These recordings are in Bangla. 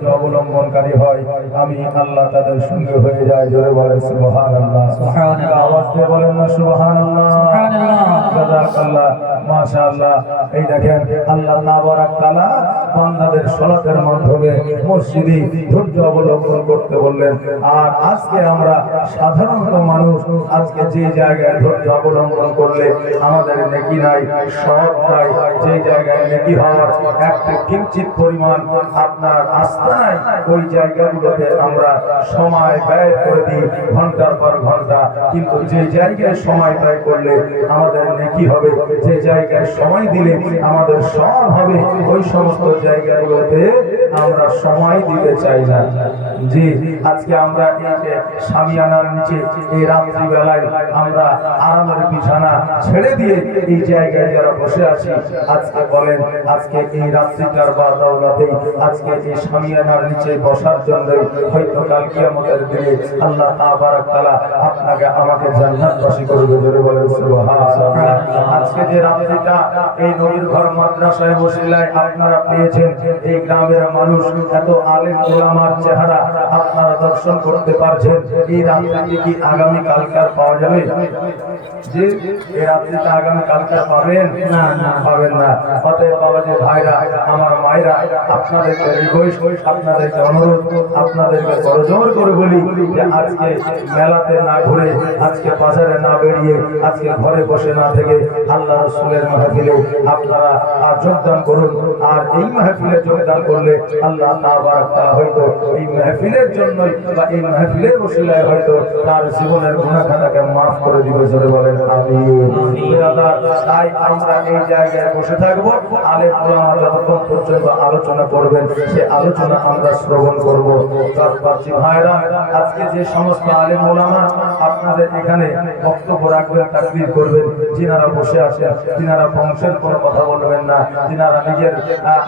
ধৈর্য অবলম্বনকারী হয়, আমি আল্লাহ তাদের সঙ্গে হয়ে যায়। জোরে বলেন সুবহানাল্লাহ। আওয়াজ দিয়ে বলেন না সুবহানাল্লাহ। জাযাকাল্লাহ, মাশাআল্লাহ। এই দেখেন আল্লাহ তাবারাক তাআলা বান্দাদের সালাতের মাধ্যমে মসজিদে ধৈর্য অবলম্বন করতে বললেন। আর আজকে আমরা সাধারণত মানুষ আজকে যে জায়গায় ধৈর্য অবলম্বন করলে আমাদের নেকি নাই, সব নাই, যে জায়গায় নেকি হওয়ার একটা কিঞ্চিত পরিমাণ আপনার আস্থা নাই, ওই জায়গাগুলোতে আমরা সময় ব্যয় করে দিই ঘন্টার পর ঘন্টা। কিন্তু যে জায়গায় সময় ব্যয় করলে আমাদের নেকি হবে, যে জায়গায় সময় দিলে আমাদের সব হবে, ওই সমস্ত জায়গাগুলোতে আমরা সময় দিতে চাই না। জি, আজকে আমরা এই যে শামিয়ানার নিচে এই রাত্রি বেলায় আমরা আরামের বিছানা ছেড়ে দিয়ে এই জায়গায় যারা বসে আছি, আজকে বলেন আজকে এই রাত্রিটার বাদৌলতে আজকে এই শামিয়ানার নিচে বসার জন্য হয়তো কাল কিয়ামতের দিনে আল্লাহ তাবারাক তাআলা আপনাকে আমাকে জান্নাতবাসী করবে। জোরে বলেন সুবহানাল্লাহ। আজকে যে রাত্রিটা এই নবীর ঘর মাদ্রাসায় বসিলায় আপনারা পেয়েছেন, এই গ্রামের মানুষ এত আলেম ওলামার চেহারা আপনারা দর্শন করতে পারছেন, এই রাত্রিটি কি আগামী কালকার পাওয়া যাবে? যে এই রাত্রিটা আগামী কালকার পাবেন না? পাবেন না। অতএব বাবাজি ভাইরা, আমার মায়েরা, আপনাদেরকে রিকোয়েস্ট, আপনাদেরকে অনুরোধ, আপনাদেরকে করজোর করে বলি যে আজকে মেলাতে না ঘুরে, আজকে বাজারে না বেরিয়ে, আজকে ঘরে বসে না থেকে আল্লাহ রাসূলের মাহফিলে আপনারা যোগদান করুন। আর এই মাহফিলে যোগদান করলে আল্লাহ তাবারাক তাআলা হয়তো এই মাহফিলের জন্যই বা এই মাহফিলের ওসিলায় হয়তো তার জীবনের গুনাহটাকে মাফ করে দিবে। জোরে বলেন আমিন। তাই আমরা এই জায়গায় বসে থাকবো, আলেম ওলামা যতক্ষণ পর্যন্ত আলোচনা করবেন সে আলোচনা আমরা শ্রবণ করব। বাচ্চা ভাইরা, আজকে যে সমস্ত আলেম ওলামা আপনাদের এখানে বক্তব্য রাখবেন, তাকবীর করবেন, যিনারা বসে আছেন তিনারা বংশের কোনো কথা বলবেন না, তিনারা নিজের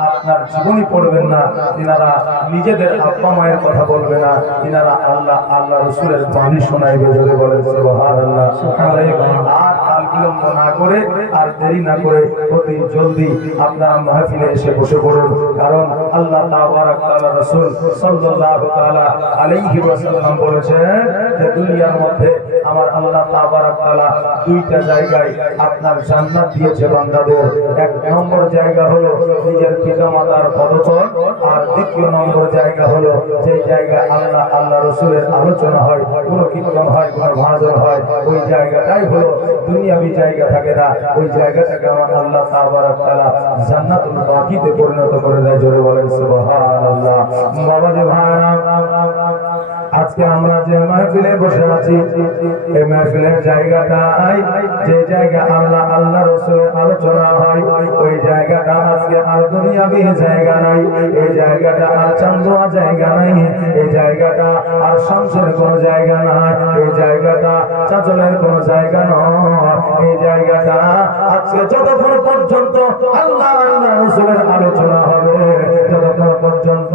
আপনার জীবনী পড়বেন না, তিনারা নিজেদের আব্বা মায়ের কথা বলবে না, তিনারা আল্লাহ রাসূলের বাণী শোনাইবে। জোরে বলেন সুবহানাল্লাহ। আর কাল বিলম্ব না করে, আর দেরি না করে অতি জলদি আপনারা মাহফিলে এসে বসে পড়ুন। কারণ আল্লাহ তাবারাক তাআলা রাসূল সাল্লাল্লাহু তাআলা আলাইহি ওয়াসাল্লাম বলেছেন যে দুনিয়ার মধ্যে আমার আল্লাহ তাবারাক তাআলা দুইটা জায়গায় আপনার জান্নাত দিয়েছে বান্দাদের। এক নম্বর জায়গা হলো নিজের পিতামাতার পদতল, আর দ্বিতীয় নম্বর জায়গা হলো যে জায়গায় আল্লাহ রাসূলের আলোচনা হয়, কোনো কীর্তন হয়, কোনো ভাজন হয়, ওই জায়গাটাই হলো দুনিয়াবি জায়গা থাকে না, ওই জায়গাটাকে আমার আল্লাহ তাবারাক তাআলা জান্নাতুল বাকিতে পরিণত করে দেয়। জোরে বলেন সুবহানাল্লাহ। বাবাজি ভাইরা, আজকে আমরা যে মাহফিলে বসে আছি, এই মাহফিলের জায়গাটাই যে জায়গা আল্লাহ রাসূলের আলোচনা হয়, ওই জায়গাটা আজকে আর দুনিয়াবি জায়গা নাই, এই জায়গাটা আর চান্দোয়া জায়গা নাই, এই জায়গাটা আর শামসের কোনো জায়গা নাই, এই জায়গাটা চাঁচলের কোনো জায়গা নয়, এই জায়গাটা আজকে যতক্ষণ পর্যন্ত আল্লাহ রাসূলের আলোচনা হবে, যতক্ষণ পর্যন্ত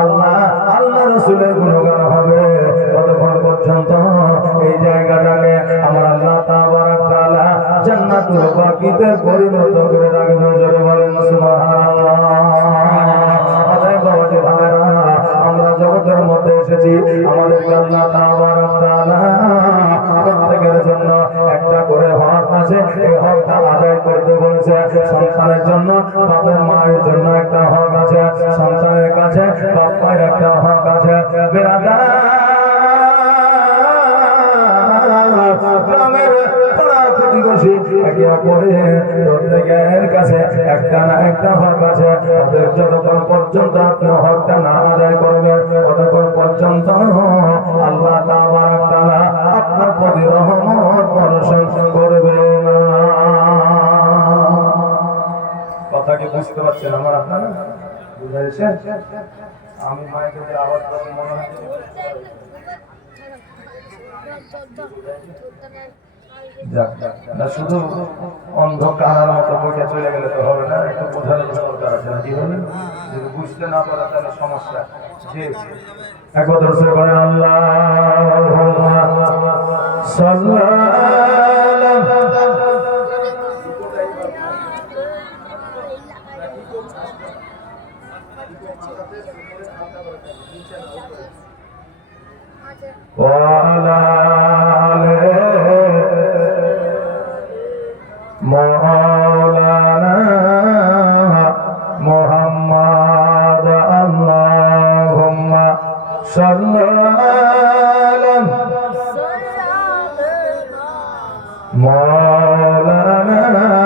আল্লাহ রাসূলের গুণগান হবে, ততক্ষণ পর্যন্ত এই জায়গাটাকে আমার আল্লাহ তাবারাক তাআলা জান্নাতুল বাকিতে পরিণত করে রাখবে। জোরে বলেন সুবহানাল্লাহ। আমরা জগতের মধ্যে এসেছি, আমাদেরকে আল্লাহ তাবারাক তাআলা প্রত্যেকের জন্য একটা করে হক আছে, এই হকটা আদায় করতে বলেছে। সন্তানের জন্য বাপের মায়ের জন্য একটা হক আছে, সন্তানের কাছে বাপ মায়ের একটা হক আছে। বেরাদার গ্রামের প্রতিবেশী একে অপরের প্রত্যেকের কাছে একটা না একটা হক আছে। যতক্ষণ পর্যন্ত আপনি হকটা না আদায় করবেন, ততক্ষণ পর্যন্ত আল্লাহ তাবারাক তাআলা আপনার প্রতি রহমত বর্ষণ করবে না। কথা কি বুঝতে পারছেন আমার? আপনারা বুঝাইছেন? আমি মাইকে আওয়াজ করে মনে হয় না, শুধু অন্ধকার মতো বইটা চলে গেলে তো হবে না, একটু বোঝানোর দরকার আছে নাকি? বলেন, যদি বুঝতে না পারে তাহলে সমস্যা। যে একবার সে বলেন আল্লাহুম্মা সাল্লাল্লাহু وعلى آل مولانا محمد اللهم صل على مولانا